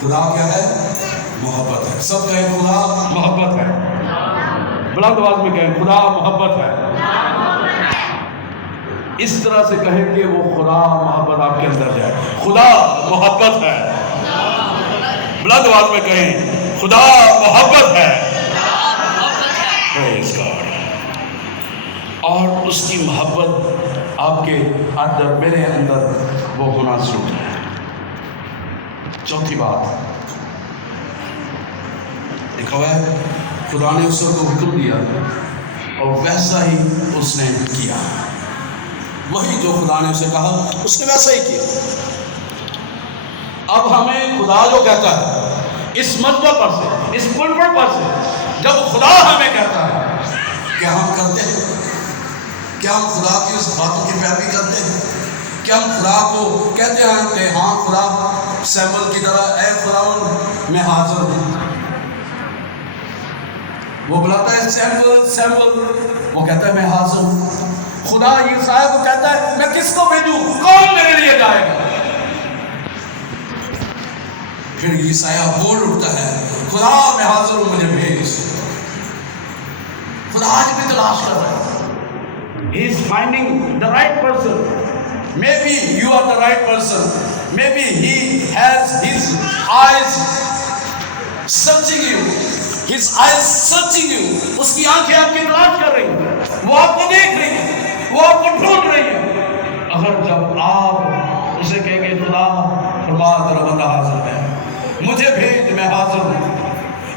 خدا کیا ہے؟ محبت ہے. سب کہیں خدا محبت ہے. بلند آواز میں کہیں خدا محبت ہے. اس طرح سے کہیں کہ وہ خدا محبت آپ کے اندر جائے. خدا محبت ہے. بلند آواز میں کہیں خدا محبت ہے. Praise God. اور اس کی محبت آپ کے اندر میرے اندر وہ ہونا ضروری ہے. چوتھی بات لکھا ہوا ہے خدا نے اس کو حکم دیا اور ویسا ہی اس نے کیا. وہی جو خدا نے اسے کہا اس نے ویسا ہی کیا. اب ہمیں خدا جو کہتا ہے اس مذہب پر سے اس پلپٹ پر سے جب خدا ہمیں کہتا ہے کیا ہم کرتے ہیں؟ کیا ہم خدا کی اس باتوں کی پیروی کرتے ہیں؟ کیا ہم خدا کو کہتے ہیں کہ ہاں خدا سیمول کی طرح اے خداوند میں حاضر ہوں؟ وہ بلاتا ہے سیمول سیمول، وہ کہتا ہے میں حاضر ہوں. خدا یسوع کو کہتا ہے میں کس کو بھیجوں؟ کون میرے لیے جائے گا؟ پھر یسوع بول اٹھتا ہے خدا میں حاضر ہوں مجھے بھیج. خدا آج بھی تلاش کر رہا ہے. He is finding the right person. Maybe you are the right person. Maybe he has his eyes searching you. His eyes searching you. اس کی آنکھیں آپ کی تلاش کر رہی ہیں. وہ آپ کو دیکھ رہی ہیں. وہ آپ کو ڈھونڈ رہی ہیں. اگر جب آپ اسے کہیں گے خدا فرما تیرا بندہ حاضر ہے مجھے بھیج میں حاضر ہوں.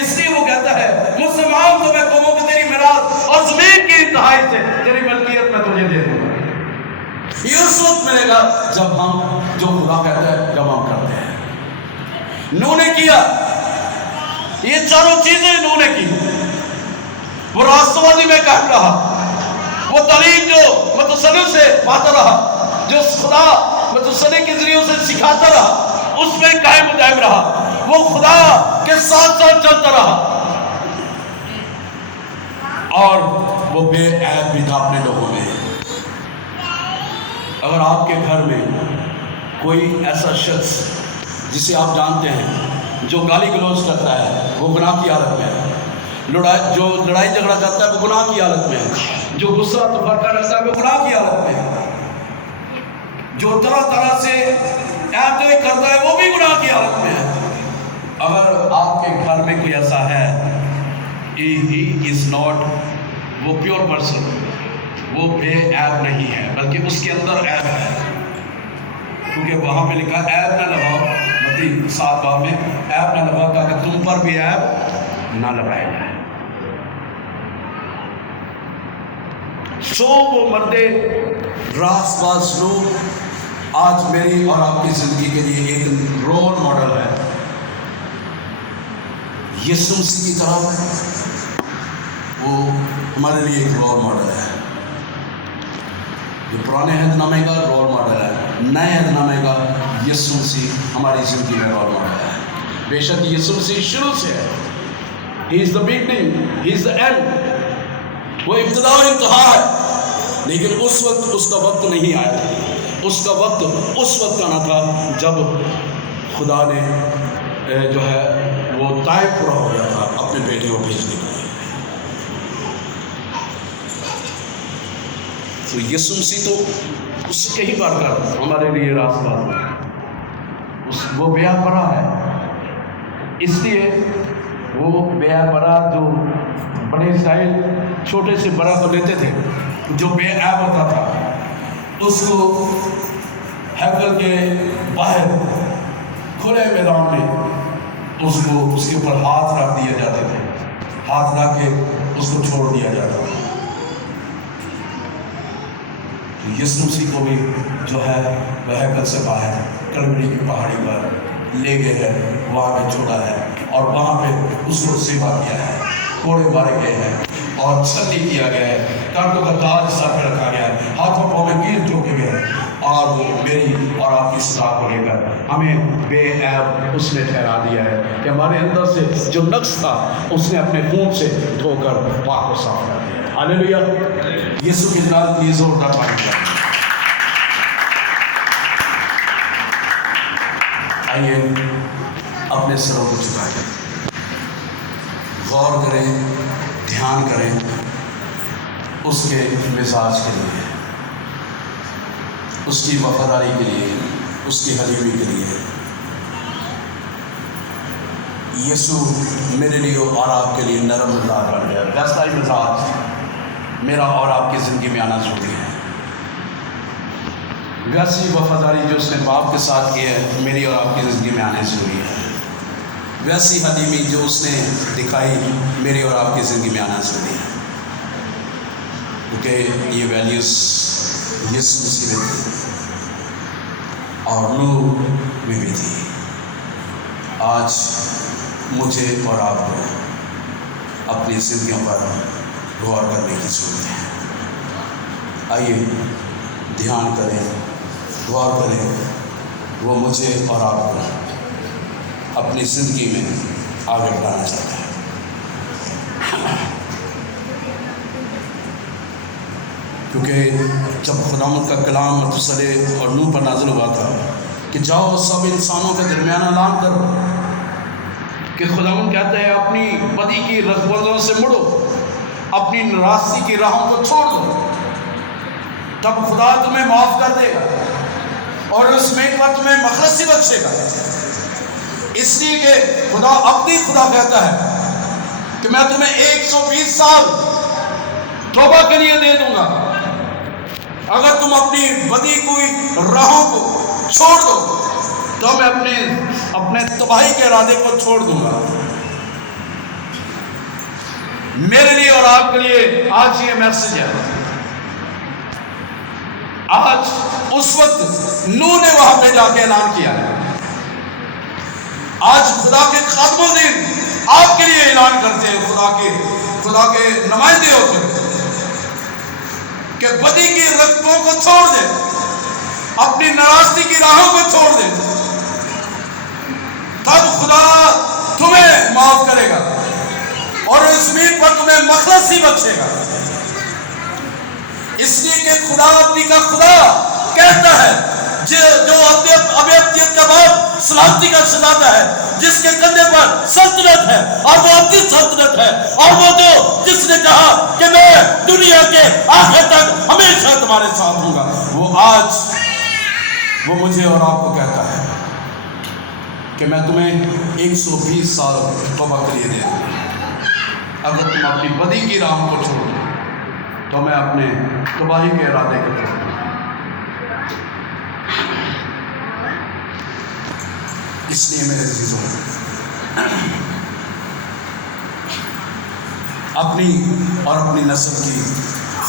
اس لیے وہ کہتا ہے مجھ سے مانگ تو میں قوموں کو تیری میراث اور زمین کی انتہائی سے تیری ملکیت میں تجھے دے دوں گا. یہ اس وقت ملے گا جب ہم جو خدا کہتا ہے جب ہم کرتے ہیں. نوح نے کیا یہ چاروں چیزیں. نوح نے کی. وہ راستبازی میں قائم رہا. وہ تعلیم جو متصنف سے پاتا رہا جو خدا متصنف کے ذریعے اسے سکھاتا رہا اس میں قائم دائم رہا. وہ خدا کے ساتھ ساتھ چلتا رہا اور وہ بے عیب بھی تھا اپنے لوگوں میں. اگر آپ کے گھر میں کوئی ایسا شخص جسے آپ جانتے ہیں جو گالی گلوچ کرتا ہے وہ گناہ کی حالت میں ہے. جو لڑائی جھگڑا کرتا ہے وہ گناہ کی حالت میں ہے. جو غصہ تفرقہ رکھتا ہے وہ گناہ کی حالت میں ہے. جو طرح طرح سے ایڈ کرتا ہے وہ بھی گناہ کی حالت میں ہے. اگر آپ کے گھر میں کوئی ایسا ہے he is not وہ پیور پرسن وہ بے عیب نہیں ہے بلکہ اس کے اندر عیب ہے. کیونکہ وہاں پہ لکھا عیب نہ لگاؤ متی 7 باب میں عیب نہ لگاؤ تاکہ تم پر بھی عیب نہ لگائے جائے. سو وہ مرد راست باز لوگ آج میری اور آپ کی زندگی کے لیے ایک رول ماڈل ہے. یسوع مسیح کی طرح وہ ہمارے لیے ایک رول ماڈل ہے. جو پرانے عہد نامے کا رول ماڈل ہے نئے عہد نامے کا یسوع مسیح ہماری زندگی میں رول ماڈل ہے. بے شک یسوع مسیح شروع سے ہے. He is the beginning, he is the end. وہ ابتدا و انتہا ہے لیکن اس وقت اس کا وقت نہیں آیا. اس کا وقت اس وقت آنا تھا جب خدا نے جو ہے وہ ٹائم پورا ہو گیا تھا اپنے بیٹے کو بھیجنے کے لیے. تو یسوع مسیح تو اس سے کہیں بار کر ہمارے لیے راستہ وہ بیا برا ہے. اس لیے وہ بیا برا جو بڑے اسرائیل چھوٹے سے بڑا کو لیتے تھے جو بے عیب ہوتا تھا اس کو ہیکل کے باہر کھلے میدان میں اس کے اوپر ہاتھ رکھ دیے جاتے تھے. ہاتھ رکھ کے اس کو چھوڑ دیا جاتا تھا. یسوع مسیح کو بھی جو ہے وہ ہیکل سے باہر کلوری کی پہاڑی پر لے گئے ہیں وہاں پہ چھوڑا ہے اور وہاں پہ اس کو سیوا کیا ہے. کوڑے مارے گئے ہیں اور چھٹی کیا گیا ہے. کانٹوں کا تاج سر پہ رکھا گیا ہے. ہاتھوں پاؤں میں کیل ٹوکے گئے ہیں اور وہ میری اور آپ کی صدا کو لے کر ہمیں بے عیب اس نے ٹھہرا دیا ہے کہ ہمارے اندر سے جو نقص تھا اس نے اپنے خون سے دھو کر پاک و صاف کر دیا. ہاللیلویا. یسوع کے نام کی زوردار تعریف کریں. آئیے اپنے سروں کو جھکائیں، غور کریں، دھیان کریں اس کے مزاج کے لیے، اس کی وفاداری کے لیے، اس کی حلیمی کے لیے۔ یسوع میرے لیے اور آپ کے لیے نرم مزاج بن گیا۔ ویسا ہی مزاج میرا اور آپ کی زندگی میں آنا ضروری ہے۔ ویسی وفاداری جو اس نے باپ کے ساتھ کی ہے میری اور آپ کی زندگی میں آنے ضروری ہے۔ ویسی حلیمی جو اس نے دکھائی میری اور آپ کی زندگی میں آنا ضروری ہے، کیونکہ یہ ویلیوز یسوع مسیح میں تھی اور نوح میں بھی تھی۔ آج مجھے اور آپ کو اپنی زندگیوں پر غور کرنے کی ضرورت ہے۔ آئیے دھیان کریں، غور کریں، وہ مجھے اور آپ کو اپنی زندگی میں آگے بڑھانا چاہتا ہے۔ کیونکہ جب خداوند کا کلام متصلح اور نوح پر نازل ہوا تھا کہ جاؤ سب انسانوں کے درمیان اعلان کرو کہ خداوند کہتا ہے اپنی بدی کی رغبتوں سے مڑو، اپنی ناراستی کی راہوں کو چھوڑ دو، تب خدا تمہیں معاف کر دے گا اور اس میٹ پر تمہیں مخلصی بخشے گا۔ اس لیے کہ خدا کہتا ہے کہ میں تمہیں 120 سال توبہ کے لیے دے دوں گا اگر تم اپنی بدی کوئی راہوں کو چھوڑ دو، تو میں اپنے تباہی کے ارادے کو چھوڑ دوں گا۔ میرے لیے اور آپ کے لیے آج یہ میسج ہے۔ آج اس وقت نوح نے وہاں پہ جا کے اعلان کیا ہے، آج خدا کے خادم الدین آپ کے لیے اعلان کرتے ہیں، خدا کے نمائندے ہوتے ہیں کہ بدی کی رغبتوں کو چھوڑ دے، اپنی ناراستی کی راہوں کو چھوڑ دے، تب خدا تمہیں معاف کرے گا اور اس میٹ پر تمہیں مخلصی بخشے گا۔ اس لیے کہ خدا کہتا ہے جو ابدیت کا بعد سلامتی کا سزاتا ہے، جس کے کندھے پر سلطنت ہے اور وہ اپنی سلطنت ہے، اور وہ جس نے کہا کہ میں دنیا کے آخر تک ہمیشہ تمہارے ساتھ ہوں گا، وہ آج وہ مجھے اور آپ کو کہتا ہے کہ میں تمہیں 120 سال توبہ کے لیے دے دوں گا اگر تم اپنی بدی کی راہ کو چھوڑ دو، تو میں اپنے تباہی کے ارادے کو چھوڑ دوں۔ اس لیے میرے عزیزوں اپنی اور اپنی نسل کی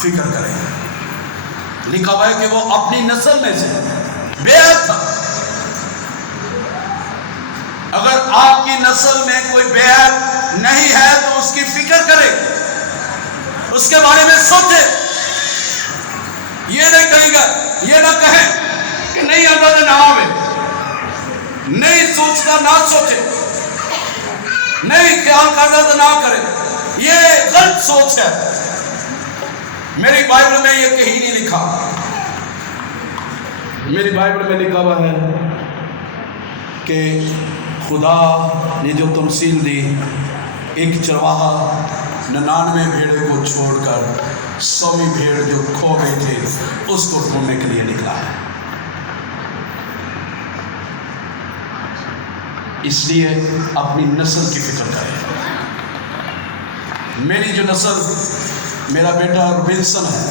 فکر کریں۔ لکھا ہوا ہے کہ وہ اپنی نسل میں سے بے عیب تھا۔ اگر آپ کی نسل میں کوئی بے عیب نہیں ہے تو اس کی فکر کریں، اس کے بارے میں سوچیں۔ یہ نہیں کہیں گا، یہ نہ کہیں کہ نہیں آتا تو نہ آوے، نہیں سوچتا نہ سوچے، نہیں خیال کرتا تو نہ کرے، یہ غلط سوچ ہے۔ میری بائبل میں یہ کہیں نہیں لکھا۔ میری بائبل میں لکھا ہوا ہے کہ خدا نے جو تمثیل دی، ایک چرواہا 99 بھیڑوں کو چھوڑ کر 100ویں بھیڑ جو کھو گئے تھے اس کو ڈھونڈنے کے لیے نکلا ہے۔ اس لیے اپنی نسل کی فکر کریں۔ میری جو نسل، میرا بیٹا ولسن ہے،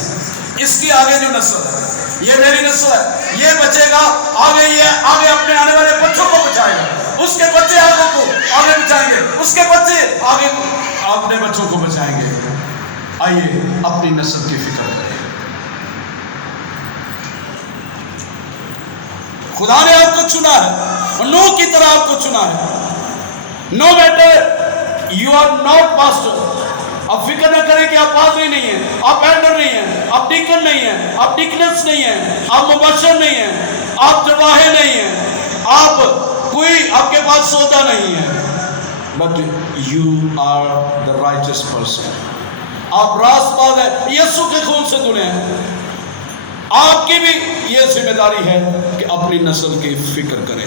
اس کی آگے جو نسل ہے، یہ میری نسل ہے، یہ بچے گا آگے، یہ آگے اپنے آنے والے بچوں کو بچائے گا، اس کے بچے آگے بچائیں گے، اس کے بچے آگے اپنے بچوں کو بچائیں گے۔ آئیے اپنی نسل کی فکر کریں۔ خدا نے آپ کو چنا ہے اور نوح کی طرح آپ کو چنا ہے۔ نو بیٹے، یو آر ناٹ پاسٹر۔ آپ فکر نہ کریں کہ آپ پادری نہیں ہیں، آپ ایلڈر نہیں ہیں، آپ ڈیکن نہیں ہیں، آپ ڈیکنس نہیں ہیں، آپ مبشر نہیں ہیں، آپ جواہر نہیں ہیں، آپ کے پاس سودا نہیں ہے، but you are the righteous person. آپ راست باز ہیں، یسوع کے خون سے دھلے ہیں۔ آپ کی بھی یہ ذمہ داری ہے کہ اپنی نسل کی فکر کریں۔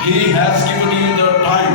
He has given you the time,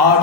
8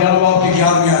11